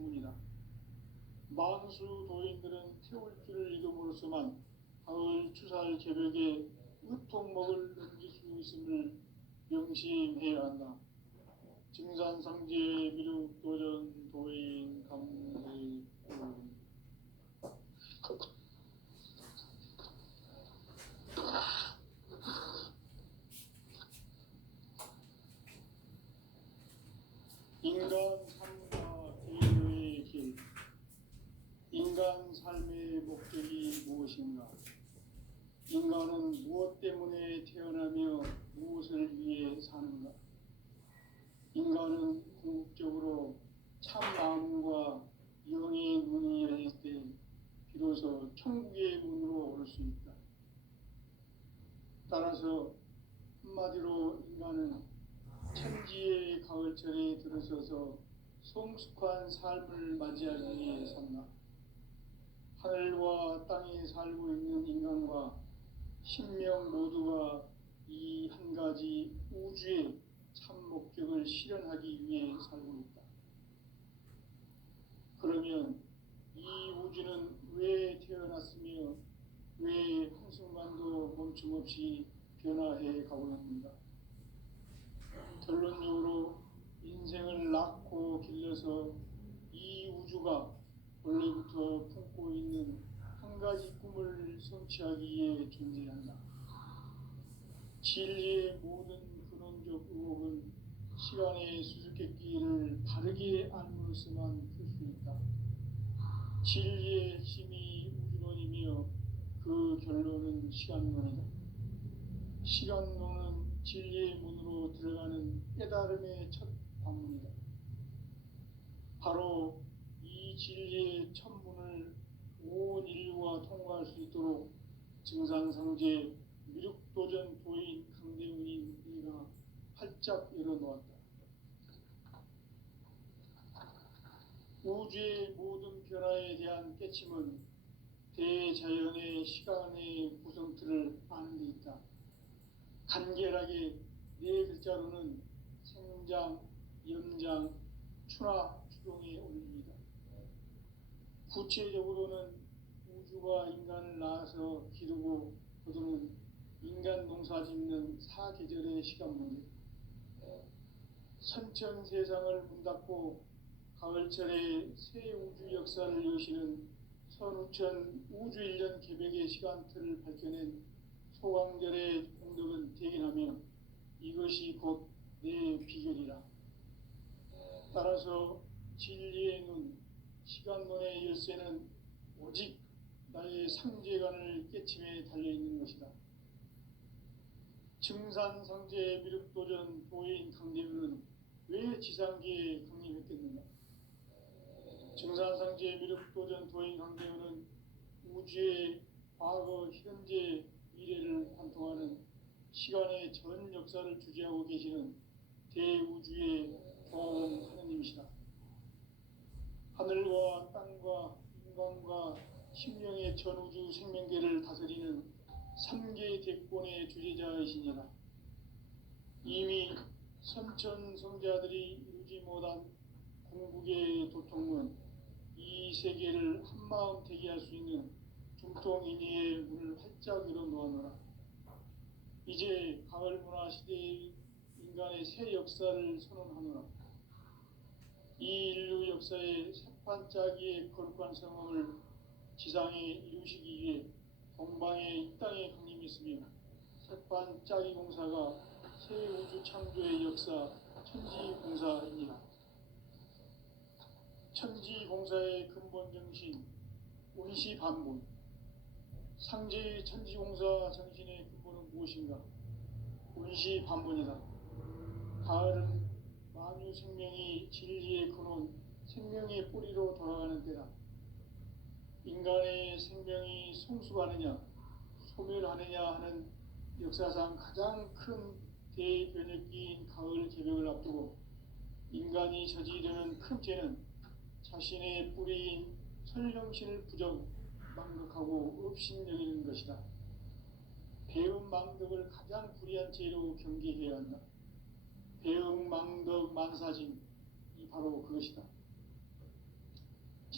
주문이다. 만수 도인들은 태울 길을 잃음으로써만 가을 추살 개벽에 으통먹을 넘길 수 있음을 명심해야 한다. 증산상제 미륵도전 도인 감례 인간 삶과 대의의 길. 인간 삶의 목적이 무엇인가? 인간은 무엇 때문에 태어나며 무엇을 위해 사는가? 인간은 궁극적으로 참 마음과 영의 문이 열릴 때 비로소 천국의 문으로 올 수 있다. 따라서 한마디로 인간은 천지의 가을철에 들어서서 성숙한 삶을 맞이하기 위해 산다. 하늘과 땅에 살고 있는 인간과 신명 모두가 이 한 가지 우주의 참 목적을 실현하기 위해 살고 있다. 그러면 이 우주는 왜 태어났으며 왜 한순간도 멈춤없이 변화해 가고 있는가? 결론적으로 인생을 낳고 길러서 이 우주가 원래부터 품고 있는 한 가지 꿈을 성취하기 위해 존재한다. 진리의 모든 근원적 의혹은 시간의 수수께끼를 바르게 알므로서만 풀 수 있다. 진리의 핵심이 우주론이며 그 결론은 시간론이다. 시간론은 진리의 문으로 들어가는 깨달음의 첫 관문이다. 바로 이 진리의 첫 문을 온 인류가 통과할 수 있도록 증산상제 미륵도전 도인 강대훈인 이가 활짝 열어놓았다. 우주의 모든 변화에 대한 깨침은 대자연의 시간의 구성틀을 아는 데 있다. 간결하게 네 글자로는 생장, 연장, 추나 추동에 올립니다. 구체적으로는 우주가 인간을 낳아서 기르고 거두는 인간 농사 짓는 사계절의 시간 문제, 선천 세상을 문닫고 가을철에 새 우주 역사를 여시는 선우천 우주 1년 개벽의 시간틀을 밝혀낸 소강절의 공덕은 대견하며 이것이 곧 내 비결이라. 따라서 진리의 눈, 시간론의 열쇠는 오직 나의 상제관을 깨침에 달려있는 것이다. 증산상제 미륵도전 도인 강대훈은 왜 지상계에 강림했겠는가? 증산상제 미륵도전 도인 강대훈은 우주의 과거, 현재, 미래를 관통하는 시간의 전 역사를 주재하고 계시는 대우주의 조홍 하느님이시다. 하늘과 땅과 인간과 심령의 전우주 생명계를 다스리는 3계 대권의 주재자이시니라. 이미 선천성자들이 이루지 못한 궁극의 도통은 이 세계를 한마음 되게 할 수 있는 중통인의의 문을 활짝 열어놓았노라. 이제 가을 문화 시대의 인간의 새 역사를 선언하노라. 이 인류 역사의 새판짜기의 거룩한 성험을 지상에 이루시기 위해 동방의 이 땅에 강림했으며 새판짜기 공사가 새 우주 창조의 역사 천지공사입니다. 천지공사의 근본 정신 원시반본, 상제의 천지공사 정신의 근본은 무엇인가? 원시반본이다. 가을은 만유 생명이 진리의 근원, 생명의 뿌리로 돌아가는 때다. 인간의 생명이 성숙하느냐, 소멸하느냐 하는 역사상 가장 큰 대변혁기인 가을 개벽을 앞두고 인간이 저지르는 큰 죄는 자신의 뿌리인 설령신을 부정, 망덕하고 업신여기는 것이다. 배움 망덕을 가장 불의한 죄로 경계해야 한다. 배움 망덕 만사진, 이 바로 그것이다.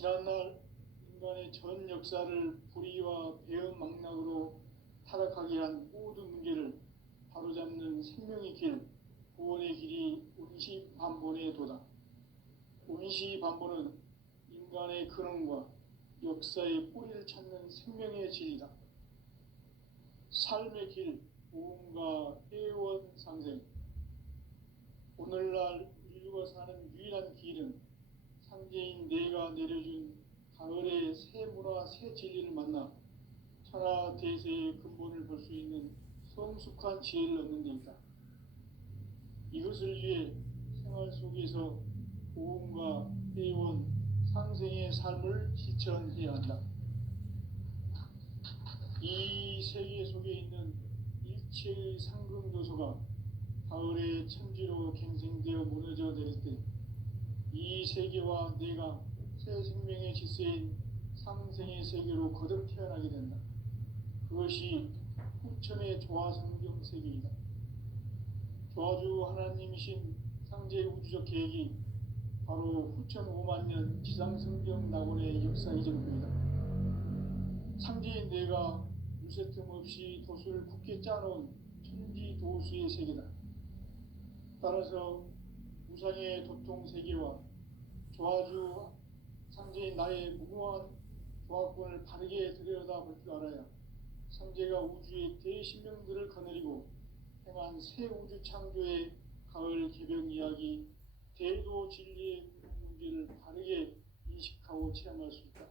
지난날 인간의 전 역사를 불의와 배은망락으로 타락하게 한 모든 문제를 바로잡는 생명의 길, 구원의 길이 운시반본에 도다. 운시반본은 인간의 근원과 역사의 뿌리를 찾는 생명의 진리다. 삶의 길, 부흥과 회원 상생. 오늘날 인류가 사는 유일한 길은 상제인 내가 내려준 가을의 새 문화, 새 진리를 만나 천하 대세의 근본을 볼 수 있는 성숙한 지혜를 얻는 데 있다. 이것을 위해 생활 속에서 보험과 회원, 상생의 삶을 실천해야 한다. 이 세계 속에 있는 일체의 상승요소가 가을의 천지로 갱생되어 무너져 내릴 때 이 세계와 내가 새 생명의 질서인 상생의 세계로 거듭 태어나게 된다. 그것이 후천의 조화성경 세계이다. 조화주 하나님이신 상제 우주적 계획이 바로 후천 5만 년 지상성경 낙원의 역사 이전입니다. 상제인 내가 유세틈 없이 도수를 굳게 짜놓은 천지 도수의 세계다. 따라서 우상의 도통 세계와 조화주 상제인 나의 무궁한 조화권을 바르게 들여다볼 줄 알아야 상제가 우주의 대신명들을 거느리고 행한 새 우주 창조의 가을 개벽 이야기, 대도 진리의 문제를 바르게 인식하고 체험할 수 있다.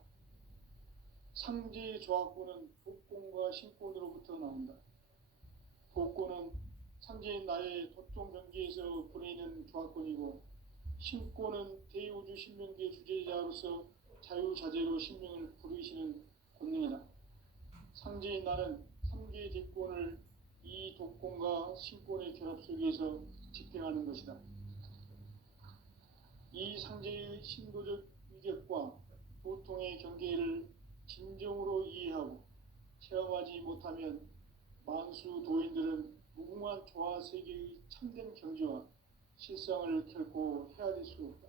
상제의 조화권은 복권과 신권으로부터 나온다. 복권은 상제인 나의 도통 경계에서 보내는 조화권이고, 신권은 대우주 신명계 주제자로서 자유자재로 신명을 부르시는 권능이다. 상제인 나는 3개의 대권을 이 독권과 신권의 결합 속에서 집행하는 것이다. 이 상제의 신도적 위격과 보통의 경계를 진정으로 이해하고 체험하지 못하면 만수 도인들은 무궁한 조화 세계의 참된 경지와 실상을 결코 헤아릴 수 없다.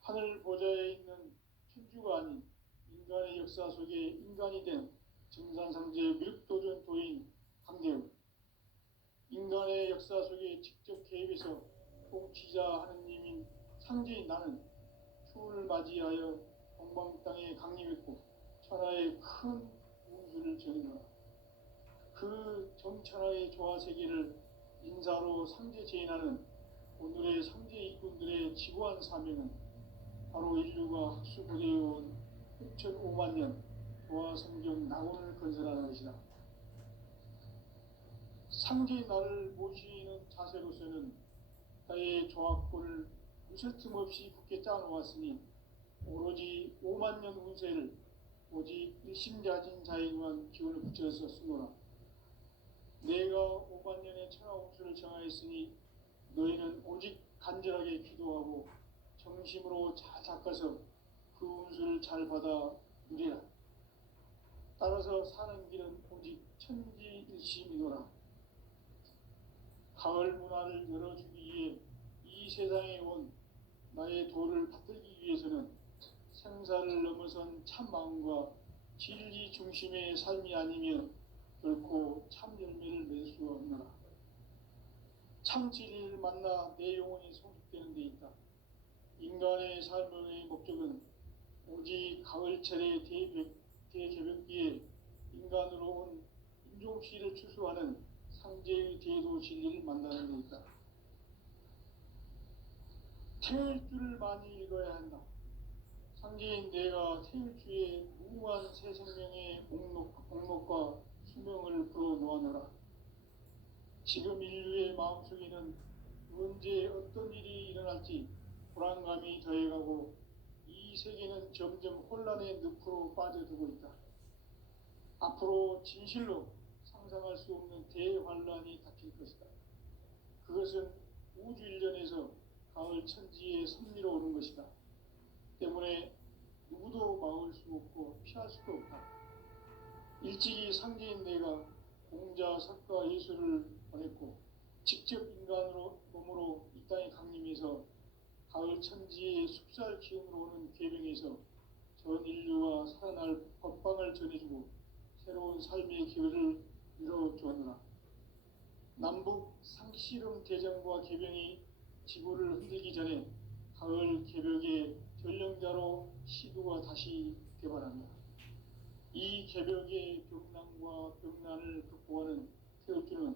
하늘 보좌에 있는 천주가 아닌 인간의 역사 속에 인간이 된 증산상제 밀도전 도인 강대우, 인간의 역사 속에 직접 개입해서 통치자 하느님인 상제인 나는 추운을 맞이하여 동방 땅에 강림했고 천하의 큰 운수를 정의노라. 그 정천하의 조화 세계를 인사로 상제 제인하는 오늘의 상제 일꾼들의 지구한 사명은 바로 인류가 학수고대해온 6,5만 년 조화 성경 낙원을 건설하는 것이다. 상제인 나를 모시는 자세로서는 나의 조화권을 무슨 틈 없이 굳게 짜놓았으니 오로지 5만 년 운세를 오직 일심자진 자에게만 기운을 붙여서 쓰노라. 내가 5만 년의 천하 운수를 정하였으니 너희는 오직 간절하게 기도하고 정심으로 잘 닦아서 그 운수를 잘 받아 누리라. 따라서 사는 길은 오직 천지일심이노라. 가을 문화를 열어주기 위해 이 세상에 온 나의 도를 받들기 위해서는 생사를 넘어선 참 마음과 진리 중심의 삶이 아니면 결코 참 열매를 맺을 수 없노라. 참 진리를 만나 내 영혼이 성숙되는 데 있다. 인간의 삶의 목적은 오직 가을철의 대개벽기에 인간으로 온 인종씨를 추수하는 상제의 대도 진리를 만나는 데 있다. 태일 줄을 많이 읽어야 한다. 상제인 내가 태일주의 무궁한 새 생명의 목록과 수명을 불어놓아노라. 지금 인류의 마음속에는 언제 어떤 일이 일어날지 불안감이 더해가고 이 세계는 점점 혼란의 늪으로 빠져들고 있다. 앞으로 진실로 상상할 수 없는 대환란이 닥칠 것이다. 그것은 우주 일전에서 가을 천지의 섭리로 오는 것이다. 때문에 누구도 막을 수 없고 피할 수도 없다. 일찍이 상제인 내가 공자, 석가, 예수를 보냈고 직접 인간으로 몸으로 이 땅에 강림해서 가을 천지의 숲살 기운으로 오는 계명에서 전 인류와 살아날 법방을 전해주고 새로운 삶의 기회를 이뤄주었노라. 남북 상씨름 대전과 계병이 지구를 흔들기 전에 가을 개벽의 전령자로 시도가 다시 개발한다. 이 개벽의 병난과 병난을 극복하는 태엽주는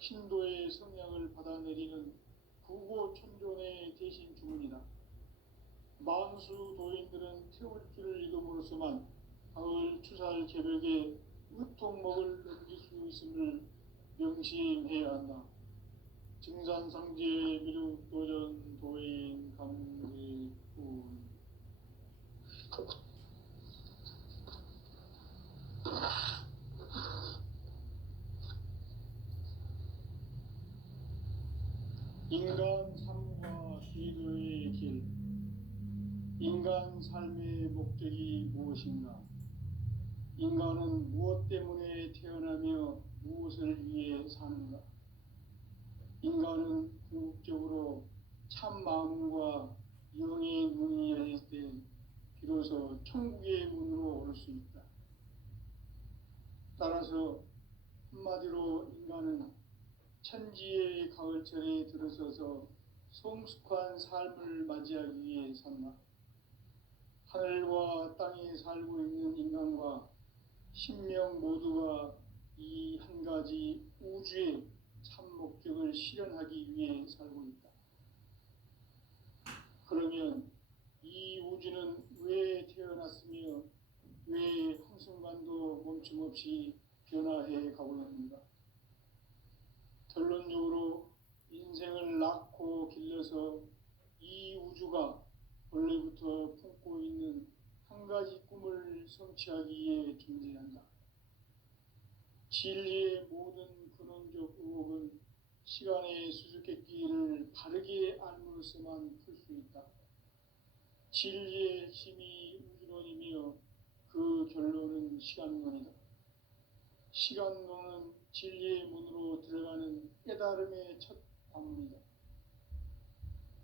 신도의 성향을 받아내리는 구고천존의 대신 주문이다. 만수 도인들은 태울주를 읽음으로써만 가을 추살 개벽의 으통목을 넘길 수 있음을 명심해야 한다. 증산상제 미륵도전 도인 강제군 인간 삶과 기도의 길. 인간 삶의 목적이 무엇인가? 인간은 무엇 때문에 태어나며 무엇을 위해 사는가? 인간은 궁극적으로 참 마음과 영의 문이 열릴 때 비로소 천국의 문으로 오를 수 있다. 따라서 한마디로 인간은 천지의 가을철에 들어서서 성숙한 삶을 맞이하기 위해 산다. 하늘과 땅에 살고 있는 인간과 신명 모두가 이 한 가지 우주의 참 목적을 실현하기 위해 살고 있다. 그러면 이 우주는 왜 태어났으며 왜 한순간도 멈춤없이 변화해 가고 있는가? 결론적으로 인생을 낳고 길러서 이 우주가 원래부터 품고 있는 한 가지 꿈을 성취하기 위해 존재한다. 진리의 모든 근원적 의혹은 시간의 수수께끼를 바르게 알므로써만 풀 수 있다. 진리의 핵심이 우주론이며 그 결론은 시간론이다. 시간론은 진리의 문으로 들어가는 깨달음의 첫 관문이다.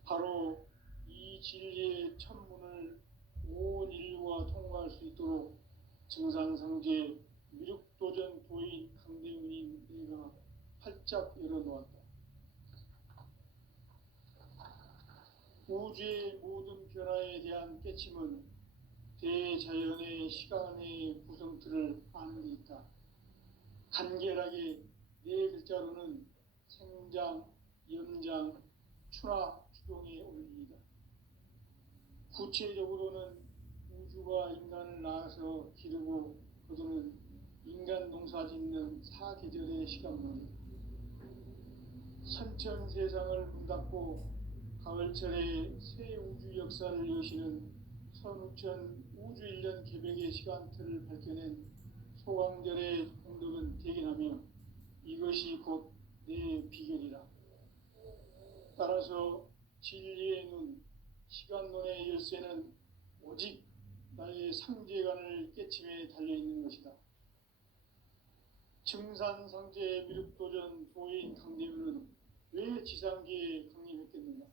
바로 이 진리의 첫 문을 온 인류가 통과할 수 있도록 증산성제 미륵도전 도인 강대훈인 내가 활짝 열어놓았다. 우주의 모든 변화에 대한 깨침은 대자연의 시간의 구성틀을 아는 데 있다. 간결하게 네 글자로는 생장, 연장, 추나 추동의 원리이다. 구체적으로는 우주가 인간을 낳아서 기르고 거두는 인간 농사 짓는 사계절의 시간문이다. 선천 세상을 문닫고 가을철에 새 우주 역사를 여시는 선우천 우주 1년 개벽의 시간틀을 밝혀낸 소강절의 공덕은 대견하며 이것이 곧 내 비결이라. 따라서 진리의 눈, 시간론의 열쇠는 오직 나의 상제관을 깨침에 달려있는 것이다. 증산상제 미륵도전 도인 강대훈은 왜 지상계에 강림했겠는가?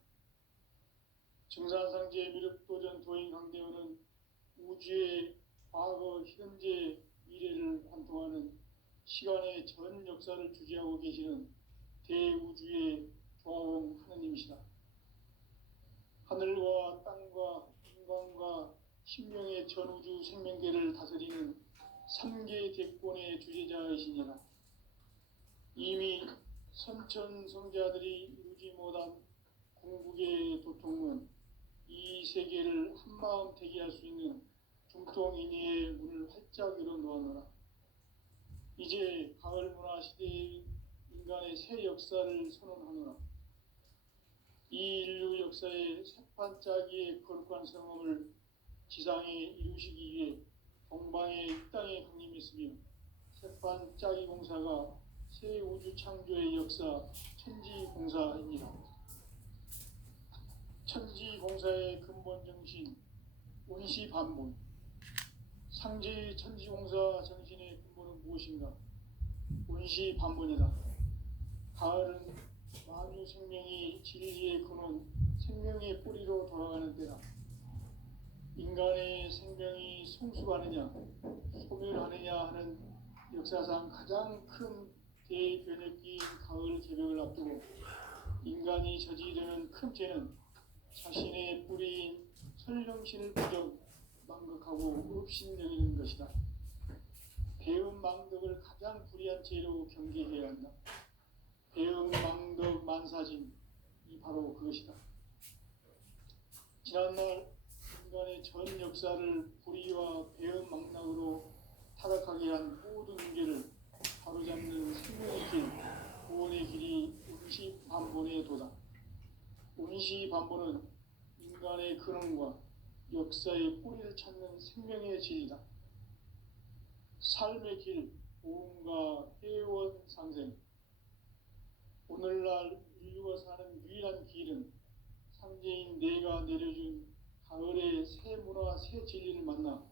증산상제 미륵도전 도인 강대훈은 우주의 과거, 현재, 미래를 관통하는 시간의 전 역사를 주재하고 계시는 대우주의 조화원 하느님이시다. 하늘과 땅과 인간과 신명의 전우주 생명계를 다스리는 3계 대권의 주재자이시니라. 이미 선천성자들이 이루지 못한 궁극의 도통은 이 세계를 한마음 되게 할 수 있는 중통인의의 문을 활짝 열어놓았노라. 이제 가을 문화 시대의 인간의 새 역사를 선언하노라. 이 인류 역사의 새판짜기의 거룩한 성험을 지상에 이루시기 위해 동방의 이 땅에 강림했으며 새판짜기 공사가 새 우주 창조의 역사 천지공사입니다. 천지공사의 근본 정신 원시반본. 상제의 천지공사 정신의 근본은 무엇인가? 원시반본이다. 가을은 만유 생명이 진리의 근원 생명의 뿌리로 돌아가는 때다. 인간의 생명이 성숙하느냐 소멸하느냐 하는 역사상 가장 큰 대변혁기인 가을 개벽을 앞두고 인간이 저지르는 큰 죄는 자신의 뿌리인 설령신을 부정 망각하고 업신여기는 것이다. 배은 망덕을 가장 불의한 죄로 경계해야 한다. 배은 망덕 만사진 이 바로 그것이다. 지난날 인간의 전 역사를 불의와 배은 망락으로 타락하게 한 모든 문제를 바로잡는 생명의 길, 구원의 길이 운시반본의 도다. 운시반본은 인간의 근원과 역사의 뿌리를 찾는 생명의 진리다. 삶의 길, 보험과 회원 상생. 오늘날 인류가 사는 유일한 길은 상제인 내가 내려준 가을의 새 문화, 새 진리를 만나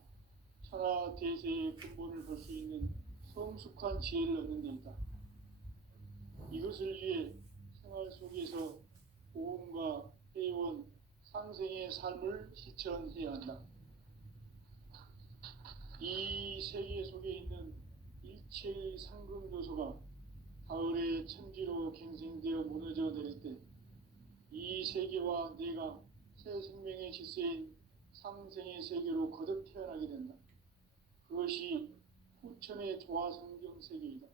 천하 대세의 근본을 볼 수 있는 성숙한 지혜를 얻는 데 있다. 이것을 위해 생활 속에서 보험과 회원, 상생의 삶을 실천해야 한다. 이 세계 속에 있는 일체의 상금 요소가 가을의 천지로 갱생되어 무너져 내릴 때 이 세계와 내가 새 생명의 질서인 상생의 세계로 거듭 태어나게 된다. 그것이 후천의 조화성경 세계이다.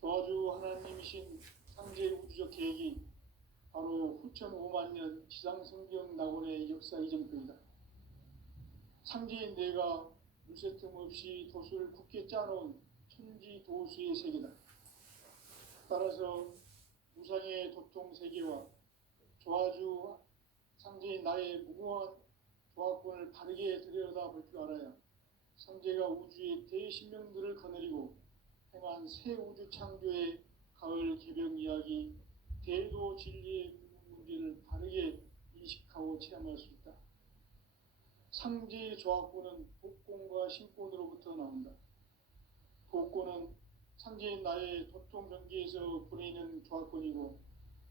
조화주 하나님이신 상제 우주적 계획이 바로 후천 5만 년 지상성경 낙원의 역사 이전표이다. 상제인 내가 물새 틈 없이 도수를 굳게 짜놓은 천지 도수의 세계다. 따라서 무상의 도통 세계와 조화주 상제인 나의 무궁한 조화권을 바르게 들여다볼 줄 알아야 상제가 우주의 대신명들을 거느리고 행한 새 우주 창조의 가을 개벽 이야기, 대도 진리의 문제를 바르게 인식하고 체험할 수 있다. 상제의 조화권은 복권과 신권으로부터 나온다. 복권은 상제인 나의 도통 경계에서 보내는 조화권이고,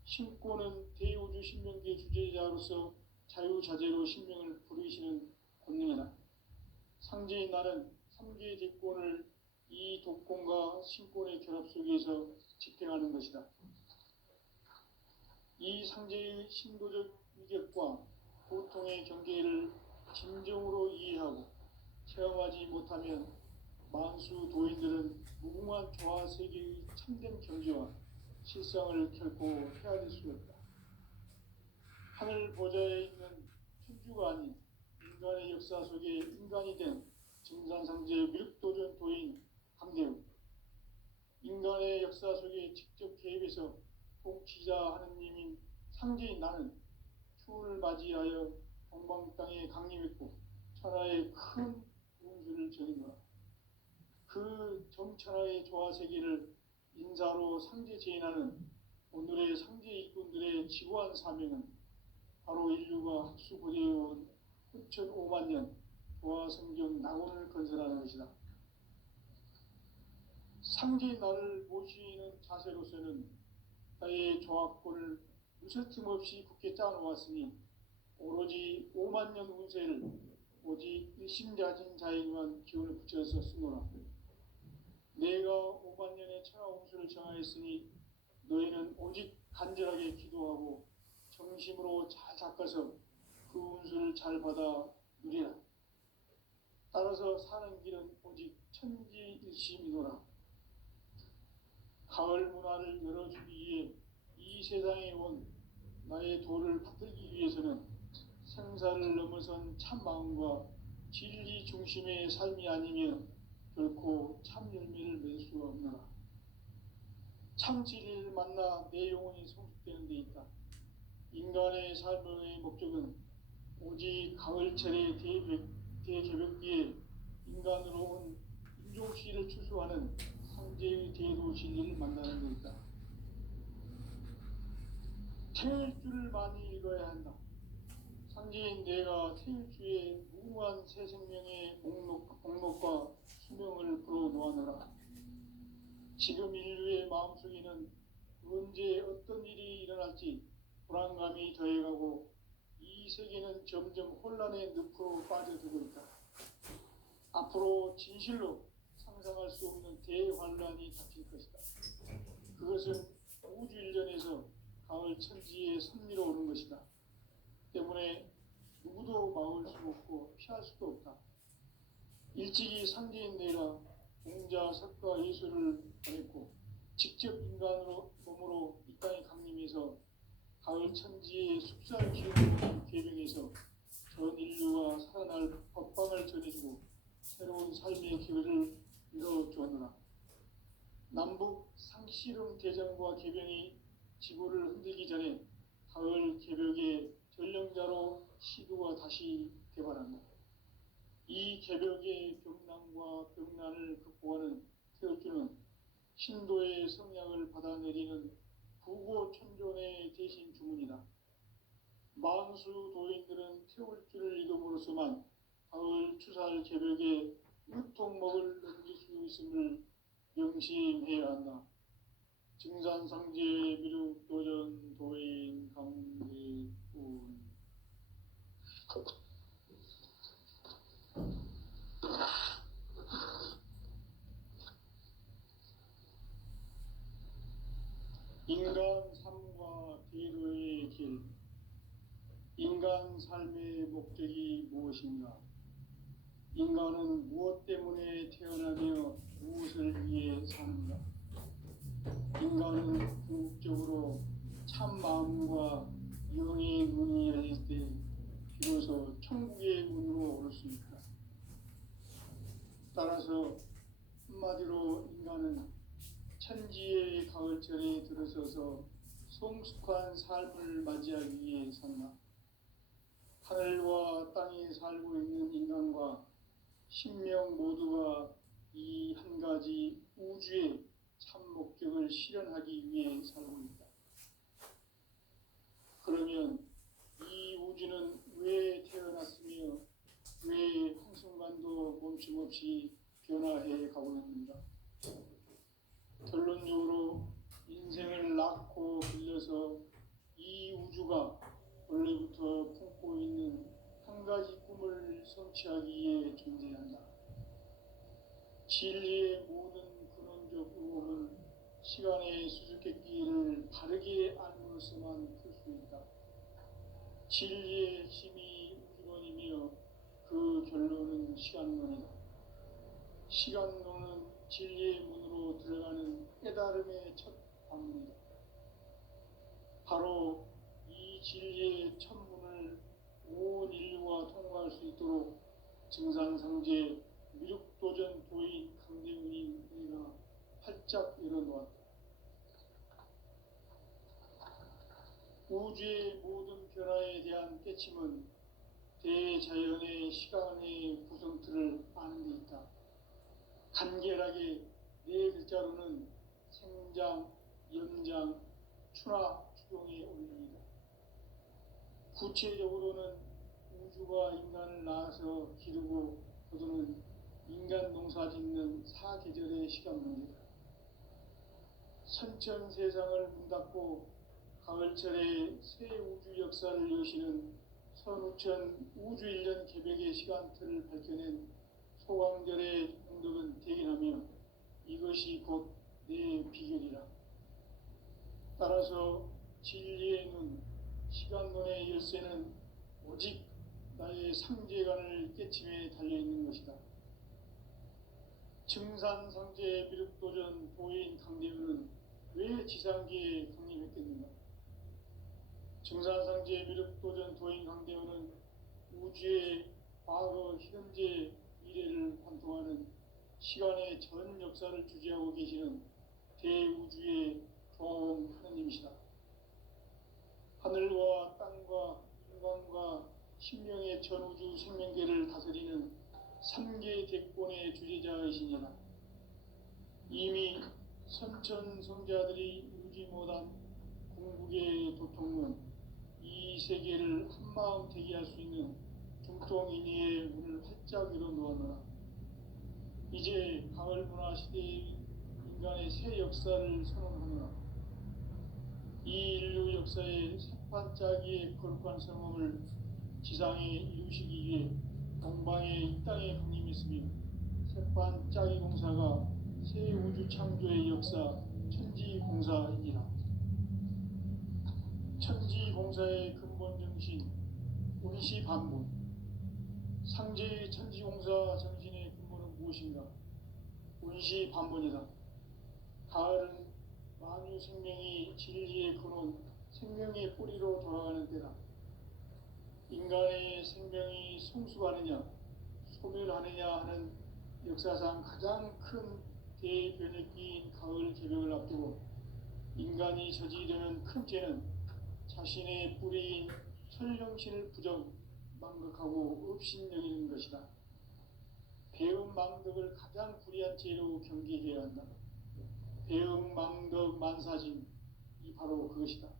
신권은 대우주 신명계 주제자로서 자유자재로 신명을 부르시는 권능이다. 상제인 나는 삼계의 대권을 이 독권과 신권의 결합 속에서 집행하는 것이다. 이 상제의 신도적 위격과 고통의 경계를 진정으로 이해하고 체험하지 못하면 만수 도인들은 무궁한 조화 세계의 참된 경지와 실상을 결코 헤아릴 수 없다. 하늘 보좌에 있는 천주가 아닌 인간의 역사 속에 인간이 된 증산상제 미륵도전 도인 강대우, 인간의 역사 속에 직접 개입해서 통치자 하느님인 상제인 나는 추운을 맞이하여 동방 땅에 강림했고 천하의 큰 운수를 전인노라. 그 정천하의 조화 세계를 인사로 상제 제인하는 오늘의 상제 일꾼들의 지구한 사명은 바로 인류가 학수고대해온 후천 5만 년 조화 성경 낙원을 건설하는 것이다. 상제인 나를 모시는 자세로서는 나의 조화권을 무쇠틈 없이 굳게 짜놓았으니 오로지 5만 년 운세를 오직 일심자진 자에게만 기운을 붙여서 쓰노라. 내가 5만 년의 천하 운수를 정하였으니 너희는 오직 간절하게 기도하고 정심으로 잘 닦아서 그 운수를 잘 받아 누리라. 따라서 사는 길은 오직 천지일심이노라. 가을 문화를 열어주기 위해 이 세상에 온 나의 도를 받들기 위해서는 생사를 넘어선 참 마음과 진리 중심의 삶이 아니면 결코 참 열매를 맺을 수가 없노라. 참 진리를 만나 내 영혼이 성숙되는 데 있다. 인간의 삶의 목적은 오직 가을철의 대개벽기에 인간으로 온 인종씨를 추수하는 상제의 대도 진리를 만나는 데 있다. 태일주를 많이 읽어야 한다. 상제인 내가 태일주의 무궁한 새 생명의 목록과 수명을 풀어놓아노라. 지금 인류의 마음속에는 언제 어떤 일이 일어날지 불안감이 더해가고 이 세계는 점점 혼란의 늪으로 빠져들고 있다. 앞으로 진실로 상상할 수 없는 대환란이 닥칠 것이다. 그것은 우주 일전에서 가을 천지에 선미로 오는 것이다. 때문에 누구도 막을 수 없고 피할 수도 없다. 일찍이 상제인 내가 공자, 석가, 예수를 보냈고 직접 인간으로 몸으로 이 땅에 강림해서 가을 천지의 숲살 기운을 계명해서 전 인류가 살아날 법방을 전해주고 새로운 삶의 기회를 이뤄주었노라. 남북 상씨름 대전과 개병이 지구를 흔들기 전에 가을 개벽의 전령자로 시도가 다시 개발한다. 이 개벽의 병난과 병난을 극복하는 태울주는 신도의 성량을 받아내리는 부고천존의 대신 주문이다. 만수 도인들은 태울주를 읽음으로써만 가을 추살 개벽에 으통먹을 넘길 수 있음을 명심해야 한다. 증산상제 미륵도전 도인 강대군. 인간 삶과 대로의 길. 인간 삶의 목적이 무엇인가? 인간은 무엇 때문에 태어나며 무엇을 위해 사는가? 인간은 궁극적으로 참 마음과 영의 눈이 열릴 때 비로소 천국의 문으로 오를 수 있다. 따라서 한마디로 인간은 천지의 가을철에 들어서서 성숙한 삶을 맞이하기 위해 산다. 하늘과 땅에 살고 있는 인간과 신명 모두가 이 한 가지 우주의 참 목적을 실현하기 위해 살고 있다. 그러면 이 우주는 왜 태어났으며 왜 한순간도 멈춤없이 변화해 가고 있는가? 결론적으로 인생을 낳고 길러서 이 우주가 원래부터 품고 있는 한 가지 꿈을 성취하기 위해 존재한다. 진리의 모든 근원적 의혹은 시간의 수수께끼를 바르게 알므로써만 풀 수 있다. 진리의 핵심이 우주론이며 그 결론은 시간론이다. 시간론은 진리의 문으로 들어가는 깨달음의 첫 방문이다. 바로 이 진리의 첫 문을 온 인류가 통과할 수 있도록 증산상제 미륵도전 도인 강대훈이 우리가 활짝 열어놓았다. 우주의 모든 변화에 대한 깨침은 대자연의 시간의 구성틀을 아는 데 있다. 간결하게 네 글자로는 생장, 연장, 추나 추동의 원리이다. 구체적으로는 우주가 인간을 낳아서 기르고 거두는 인간 농사 짓는 사계절의 시간 문제다. 선천 세상을 문 닫고 가을철에 새 우주 역사를 여시는 선우천 우주 1년 개벽의 시간틀을 밝혀낸 소강절의 공덕은 대견하며 이것이 곧 내 비결이라. 따라서 진리의 눈, 시간론의 열쇠는 오직 나의 상제관을 깨침에 달려있는 것이다. 증산상제 미륵도전 도인 강대훈은 왜 지상계에 강림했겠는가? 증산상제 미륵도전 도인 강대훈은 우주의 과거, 현재, 미래를 관통하는 시간의 전 역사를 주재하고 계시는 대우주의 종 하느님이시다. 하늘과 땅과 인간과 신명의 전우주 생명계를 다스리는 3계 대권의 주재자이시니라. 이미 선천성자들이 울지 못한 궁극의 도통문, 이 세계를 한마음 되게 할 수 있는 중통인의의 문을 활짝 열어놓았노라. 이제 가을 문화 시대의 인간의 새 역사를 선언하노라. 이 인류 역사의 색반짜기의 거룩한 성음을 지상에 이루시기 위해 동방의 이 땅에 강림했으며 색반짜기 공사가 새 우주 창조의 역사 천지공사이니라. 천지공사의 근본 정신 운시반본. 상제의 천지공사 정신의 근본은 무엇인가? 운시반본이다. 가을은 만유 생명이 진리의 근원, 생명의 뿌리로 돌아가는 때다. 인간의 생명이 성숙하느냐, 소멸하느냐 하는 역사상 가장 큰 대변혁기인 가을 개벽을 앞두고 인간이 저지르는 큰 죄는 자신의 뿌리인 설령신을 망각하고 업신여기는 것이다. 배은망덕을 가장 불의한 죄로 경계해야 한다. 배은망덕 만사짐이 바로 그것이다.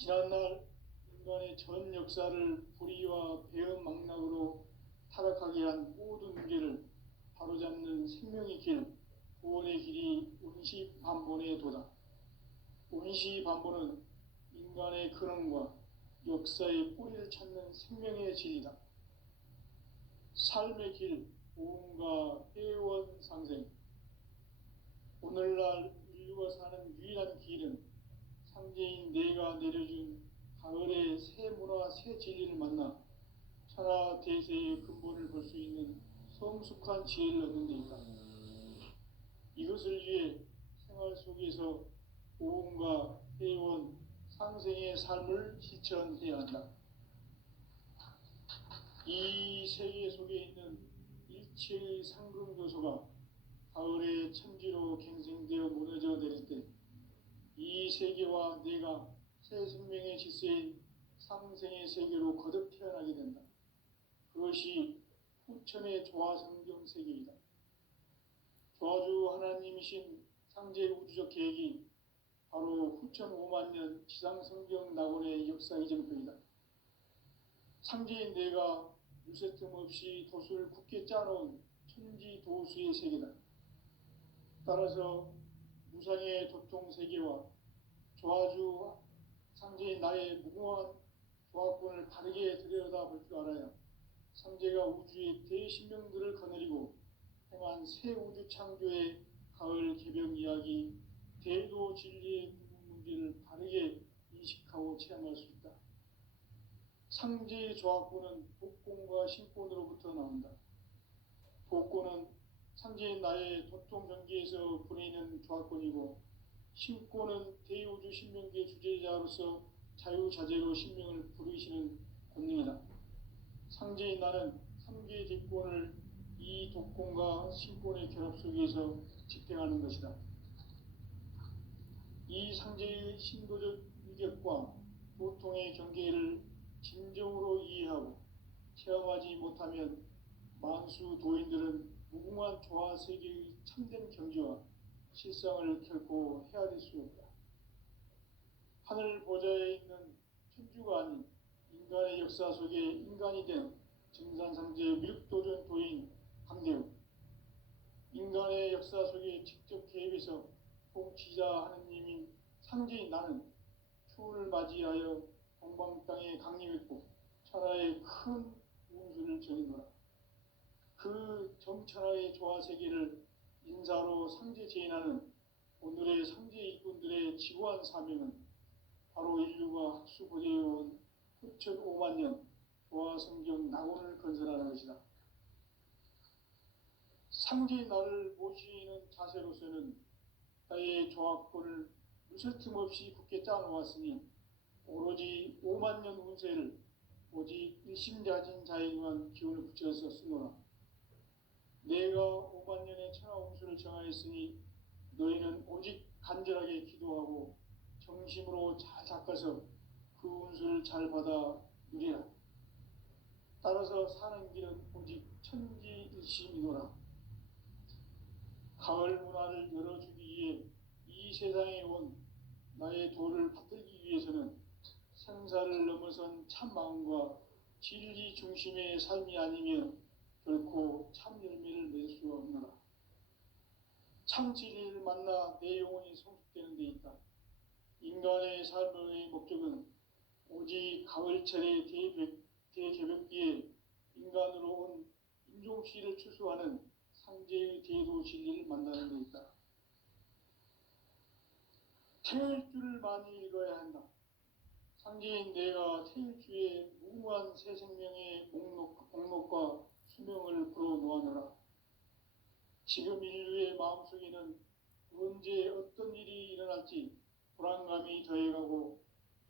지난날 인간의 전 역사를 불의와 배은망락으로 타락하게 한 모든 문제를 바로잡는 생명의 길, 구원의 길이 운시반본의 도다. 운시반본은 인간의 근원과 역사의 뿌리를 찾는 생명의 진리다. 삶의 길, 보험과 회원 상생. 오늘날 인류가 사는 유일한 길은 상제인 내가 내려준 가을의 새 문화, 새 진리를 만나 천하 대세의 근본을 볼 수 있는 성숙한 지혜를 얻는 데 있다. 이것을 위해 생활 속에서 보험과 회원, 상생의 삶을 실천해야 한다. 이 세계 속에 있는 일체의 상금 요소가 가을의 천지로 갱생되어 무너져 내릴 때 이 세계와 내가 새 생명의 질서인 상생의 세계로 거듭 태어나게 된다. 그것이 후천의 조화성경 세계이다. 조화주 하나님이신 상제 우주적 계획이 바로 후천 5만 년 지상성경 낙원의 역사 이전편이다. 상제인 내가 유세틈 없이 도수를 굳게 짜놓은 천지도수의 세계다. 따라서 무상의 도통 세계와 조화주 상제인 나의 무궁한 조화권을 바르게 들여다볼 줄 알아야 상제가 우주의 대신명들을 거느리고 행한 새 우주 창조의 가을 개벽 이야기, 대도 진리의 궁극 문제를 바르게 인식하고 체험할 수 있다. 상제의 조화권은 복권과 신권으로부터 나온다. 복권은 상제인 나의 도통 경계에서 보내는 조화권이고, 신권은 대우주 신명기의 주제자로서 자유자재로 신명을 부르시는 권능이다. 상제인 나는 3개의 대권을 이 독권과 신권의 결합 속에서 집행하는 것이다. 이 상제의 신도적 위격과 도통의 경계를 진정으로 이해하고 체험하지 못하면 만수 도인들은 무궁한 조화 세계의 참된 경지와 실상을 결코 헤아릴 수 없다. 하늘 보좌에 있는 천주가 아닌 인간의 역사 속에 인간이 된 증산상제 밀도전 도인 강대우, 인간의 역사 속에 직접 개입해서 통치자 하느님인 상제인 나는 추운을 맞이하여 동방 땅에 강림했고 천하의 큰 운수를 전했노라. 그 정천하의 조화 세계를 인사로 상제 제인하는 오늘의 상제 일꾼들의 지고한 사명은 바로 인류가 학수고대해온 후천 5만 년 조화 성경 낙원을 건설하는 것이다. 상제인 나를 모시는 자세로서는 나의 조화권을 무설틈 없이 굳게 짜놓았으니 오로지 5만 년 운세를 오직 일심자진 자에게만 기운을 붙여서 쓰노라. 내가 5만 년의 천하 운수를 정하였으니 너희는 오직 간절하게 기도하고 정심으로 잘 닦아서 그 운수를 잘 받아 누리라. 따라서 사는 길은 오직 천지일심이노라. 가을 문화를 열어주기 위해 이 세상에 온 나의 도를 받들기 위해서는 생사를 넘어선 참 마음과 진리 중심의 삶이 아니면 결코 참 열매를 맺을 수 없노라. 참 진리를 만나 내 영혼이 성숙되는 데 있다. 인간의 삶의 목적은 오직 가을철의 대개벽기에 인간으로 온 인종씨를 추수하는 상제의 대도 진리를 만나는 데 있다. 태일주를 많이 읽어야 한다. 상제인 내가 태일주의 무모한 새 생명의 목록과 수명을 풀어놓아노라. 지금 인류의 마음속에는 언제 어떤 일이 일어날지 불안감이 더해가고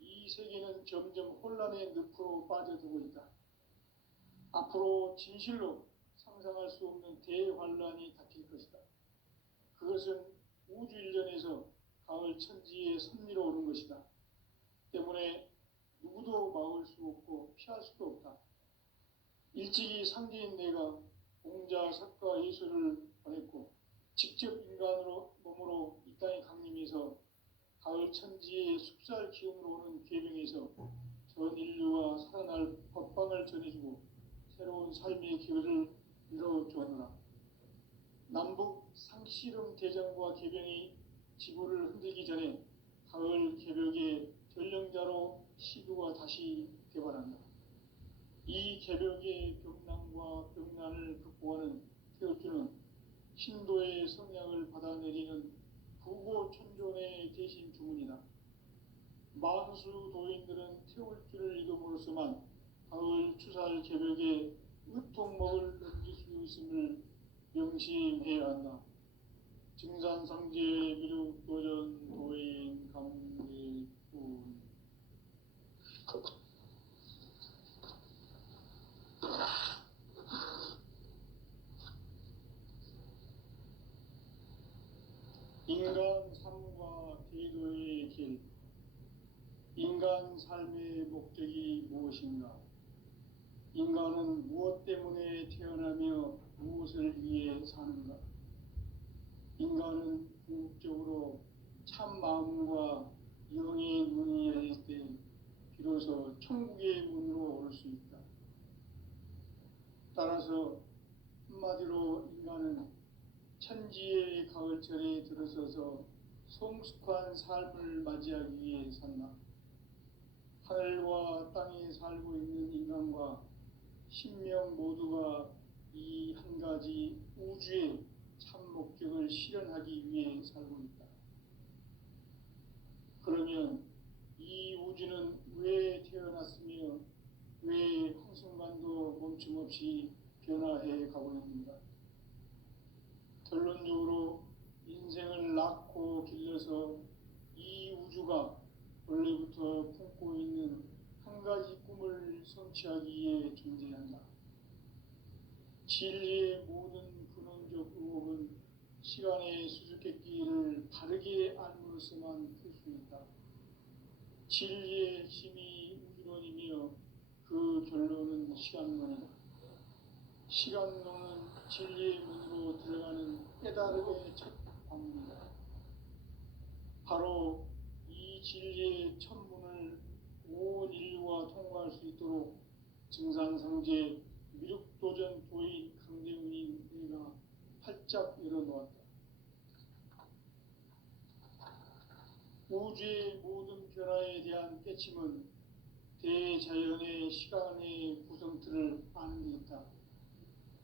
이 세계는 점점 혼란의 늪으로 빠져들고 있다. 앞으로 진실로 상상할 수 없는 대환란이 닥칠 것이다. 그것은 우주 일련에서 가을 천지에 선미로 오는 것이다. 때문에 누구도 막을 수 없고 피할 수도 없다. 일찍이 상제인 내가 공자, 석가, 예수를 보냈고 직접 인간으로 몸으로 이 땅에 강림해서 가을 천지의 숙살 기운으로 오는 계명에서 전 인류가 살아날 법방을 전해주고 새로운 삶의 기회를 열어주었노라. 남북 상씨름 대전과 계병이 지구를 흔들기 전에 가을 개벽의 전령자로 시두가 다시 개발한다. 이 개벽의 벽난과 벽난을 극복하는 태울주는 신도의 성향을 받아내리는 부고천존의 대신 주문이다. 만수 도인들은 태울주를 이름으로서만 가을 추살 개벽의 의통목을 넘길 수 있음을 명심해야 한다. 증산상제 미륵도전 도인 감리꾼. 인간 삶과 대도의 길. 인간 삶의 목적이 무엇인가? 인간은 무엇 때문에 태어나며 무엇을 위해 사는가? 인간은 궁극적으로 참 마음과 영의 문이 열릴 때 비로소 천국의 문으로 올 수 있다. 따라서 한마디로 인간은 천지의 가을철에 들어서서 성숙한 삶을 맞이하기 위해 산다. 하늘과 땅에 살고 있는 인간과 신명 모두가 이 한 가지 우주의 참 목적을 실현하기 위해 살고 있다. 그러면 이 우주는 왜 태어났으며 왜 한순간도 멈춤없이 변화해 가고 있는가? 결론적으로 인생을 낳고 길러서 이 우주가 원래부터 품고 있는 한 가지 꿈을 성취하기 위해 존재한다. 진리의 모든 근원적 의혹은 시간의 수수께끼를 바르게 알므로서만 풀 수 있다. 진리의 핵심이 우주론이며 그 결론은 시간론이다. 시간론은 진리의 문으로 들어가는 깨달음의 첫 방문이다. 바로 이 진리의 첫 문을 온 인류가 통과할 수 있도록 증산상제 미륵도전 도인 강대훈이 내가 활짝 열어놓았다. 우주의 모든 변화에 대한 깨침은 대자연의 시간의 구성틀을 아는 데 있다.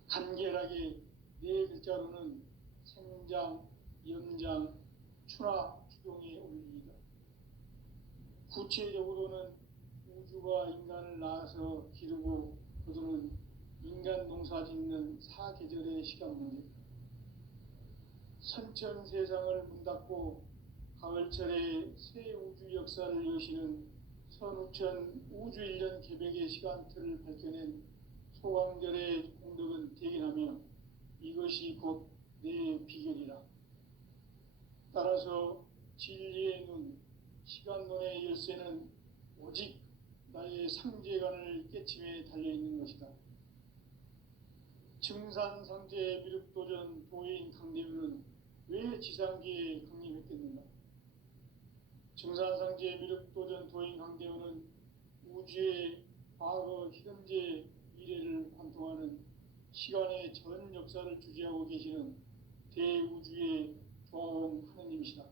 간결하게 네 글자로는 생장, 염장, 추나, 추동의 원리이다. 구체적으로는 우주가 인간을 낳아서 기르고 거두는 인간 농사 짓는 사계절의 시간 문제다. 선천 세상을 문 닫고 가을철에 새 우주 역사를 여시는 선우천 우주 1년 개벽의 시간틀을 밝혀낸 소강절의 공덕은 대견하며 이것이 곧 내 비결이라. 따라서 진리의 눈, 시간론의 열쇠는 오직 나의 상제관을 깨침에 달려있는 것이다. 증산상제 미륵도전 도인 강대훈은 왜 지상계에 강림했겠는가? 증산상제 미륵도전 도인 강대훈은 우주의 과거, 현재, 미래를 관통하는 시간의 전 역사를 주재하고 계시는 대우주의 조화원 하느님이시다.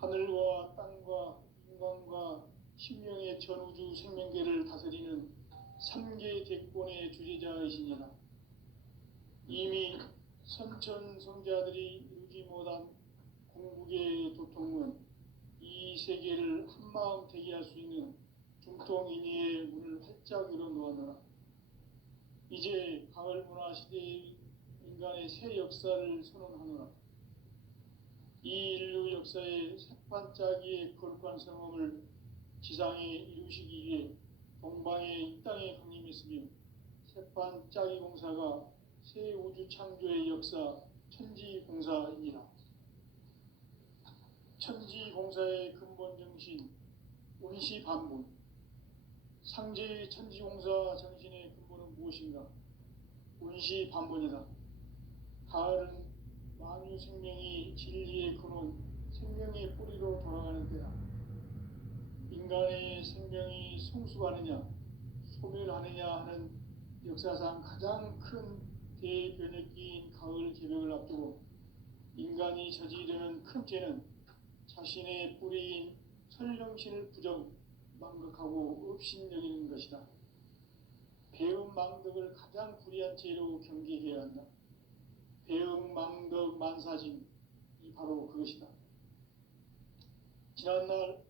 하늘과 땅과 인간과 신명의 전우주 생명계를 다스리는 삼계 대권의 주제자이시니라. 이미 선천성자들이 이루지 못한 공국의 도통은 이 세계를 한마음 되게 할 수 있는 중통인의의 문을 활짝 열어놓았노라. 이제 가을 문화 시대의 인간의 새 역사를 선언하노라. 이 인류 역사의 새판짜기의 거룩한 성험을 지상에 이루시기 위해 동방의 이 땅에 강림했으며 새판짜기 공사가 새 우주 창조의 역사 천지공사이니라. 천지공사의 근본 정신 운시반본. 상제의 천지공사 정신의 근본은 무엇인가? 운시반본이다. 가을은 만유 생명이 진리의 근원, 생명의 뿌리로 돌아가는 때다. 인간의 생명이 성숙하느냐, 소멸하느냐 하는 역사상 가장 큰 대변혁기인 가을 개벽을 앞두고 인간이 저지르는 큰 죄는 자신의 뿌리인 설령신을 망각하고 업신여기는 것이다. 배은망덕을 가장 불의한 죄로 경계해야 한다. 배은망덕 만사짐이 바로 그것이다. 지난날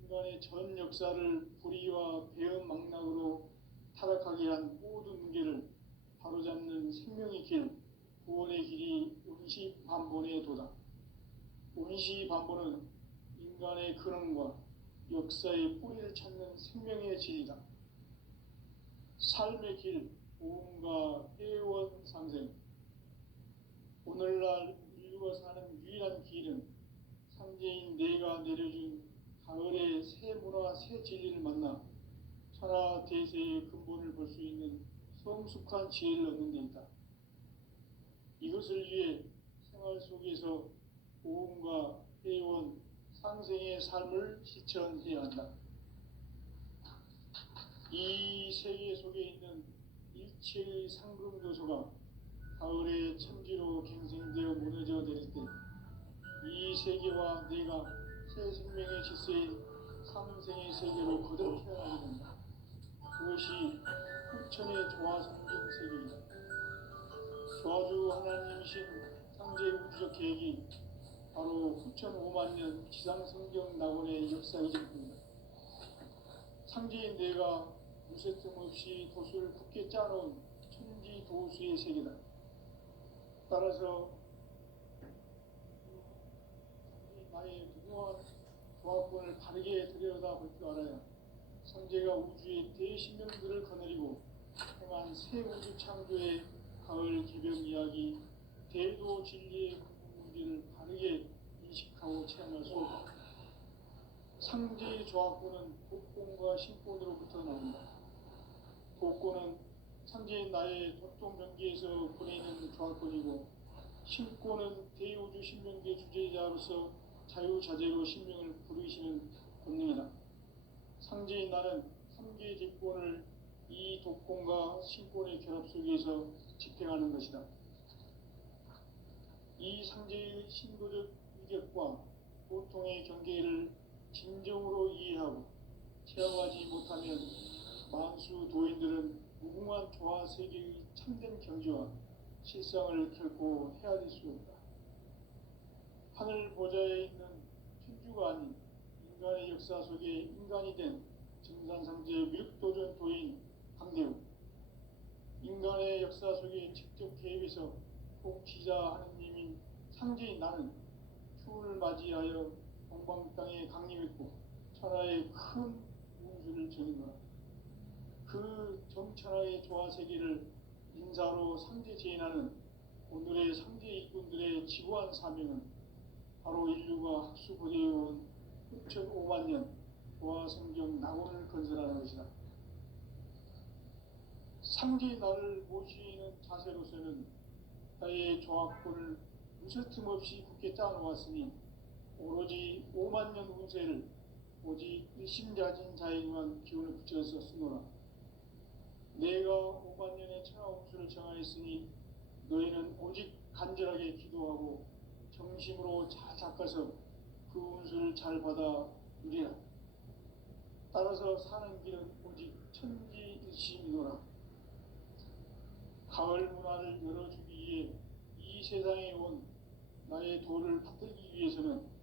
인간의 전 역사를 불의와 배은망락으로 타락하게 한 모든 문제를 바로잡는 생명의 길, 구원의 길이 운시반본의 도다. 운시반본은 인간의 근원과 역사의 뿌리를 찾는 생명의 진리다. 삶의 길, 보험과 회원 상생. 오늘날 인류가 사는 유일한 길은 상제인 내가 내려준 가을의 새 문화, 새 진리를 만나 천하 대세의 근본을 볼 수 있는 성숙한 지혜를 얻는 데 있다. 이것을 위해 생활 속에서 보험과 회원, 상생의 삶을 실천해야 한다. 이 세계 속에 있는 일체의 상금 요소가 가을의 천지로 갱생되어 무너져 내릴 때 이 세계와 내가 새 생명의 질서인 상생의 세계로 거듭 태어나게 된다. 그것이 후천의 조화성경 세계이다. 조화주 하나님이신 상제의 우주적 계획이 바로 후천 5만 년 지상성경 낙원의 역사이실 뿐이다. 상제인 내가 무쇠뜸 없이 도수를 굳게 짜놓은 천지도수의 세계다. 따라서 나의 무궁한 조합권을 바르게 들여다볼 줄 알아야 상제가 우주의 대신명들을 거느리고 행한 새 우주 창조의 가을 개벽 이야기, 대도 진리의 문제를 바르게 인식하고 체험할 수 있다. 상제의 조합권은 복권과 신권으로부터 나온다. 복권은 상제인 나의 도통명계에서 보내는 조합권이고, 신권은 대우주 신명계 주제자로서 자유자재로 신명을 부르시는 권능이다. 상제인 나는 3개의 직권을 이 독권과 신권의 결합 속에서 집행하는 것이다. 이 상제의 신도적 위격과 보통의 경계를 진정으로 이해하고 체험하지 못하면 만수 도인들은 무궁한 조화 세계의 참된 경지와 실상을 결코 헤아릴 수 없다. 하늘 보좌에 있는 천주가 아닌 인간의 역사 속에 인간이 된 증산상제의 미륵도전 도인 강대우, 인간의 역사 속에 직접 개입해서 통치자 하느님인 상제인 나는 추운을 맞이하여 동방 땅에 강림했고 천하의 큰 운수를 전한 거라. 그 정천하의 조화 세계를 인사로 상제 제인하는 오늘의 상제 일꾼들의 지구한 사명은 바로 인류가 학수고대해온 후천 5만 년 조화 성경 낙원을 건설하는 것이다. 상제의 나를 모시는 자세로서는 나의 조합권을 무쇠틈 없이 굳게 짜놓았으니 오로지 5만 년 운세를 오직 일심자진 자에게만 기운을 붙여서 쓰노라. 내가 5만 년의 천하 운수를 정하였으니 너희는 오직 간절하게 기도하고 정심으로 잘 닦아서 그 운수를 잘 받아 누리라. 따라서 사는 길은 오직 천지일심이노라. 가을 문화를 열어주기 위해 이 세상에 온 나의 도를 받들기 위해서는